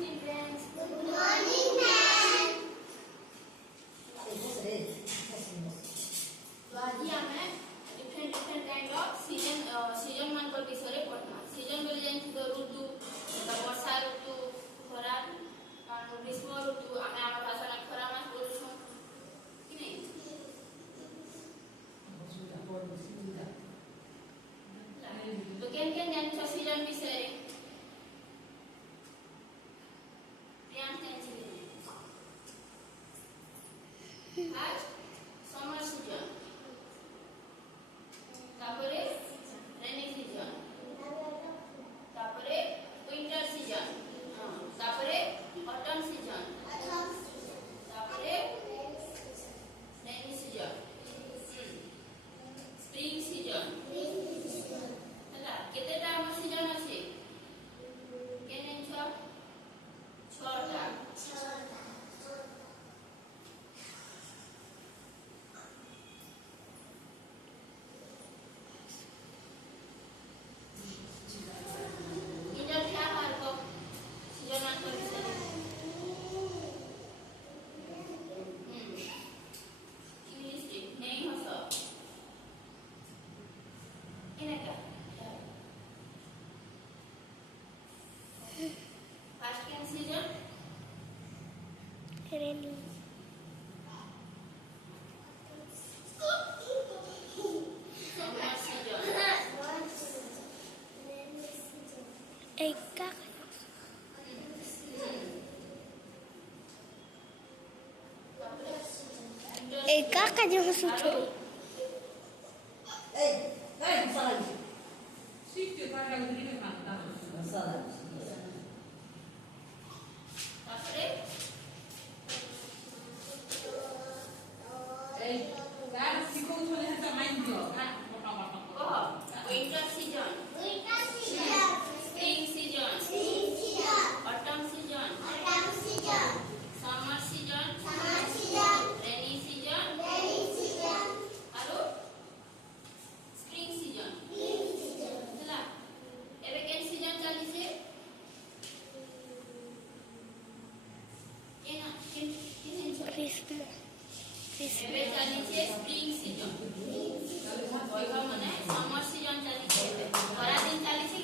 children. Good morning, ma'am. तो आज आमे different different kind off season मान को विषय रे पढमा सीजन बोले जानि तो ऋतु वर्षा ऋतु खरा ग्रीष्म ऋतु आमे आम भाषा ना खरा मास बोलछो कि नहीं तो केन केन जानि छ सीजन विषय रे प्रियांश जानि आज समर सीजन तापरे रेनी सीजन तापरे विंटर सीजन तापरे ऑटम सीजन तापरे रेनी सीजन स्प्रिंग सीजन हला केतेटा हम सीजन अछि केने छ 6टा सीजन रेनी समर सीजन एका का जो सुचो winter season spring season autumn season summer season rainy season आरो स्प्रिंग सीजन हला एबे केन सीजन चली से केना केन क्रिसमस एबे चली से स्प्रिंग सीजन ओइहा माने समर सीजन चली से खरा दिन चली से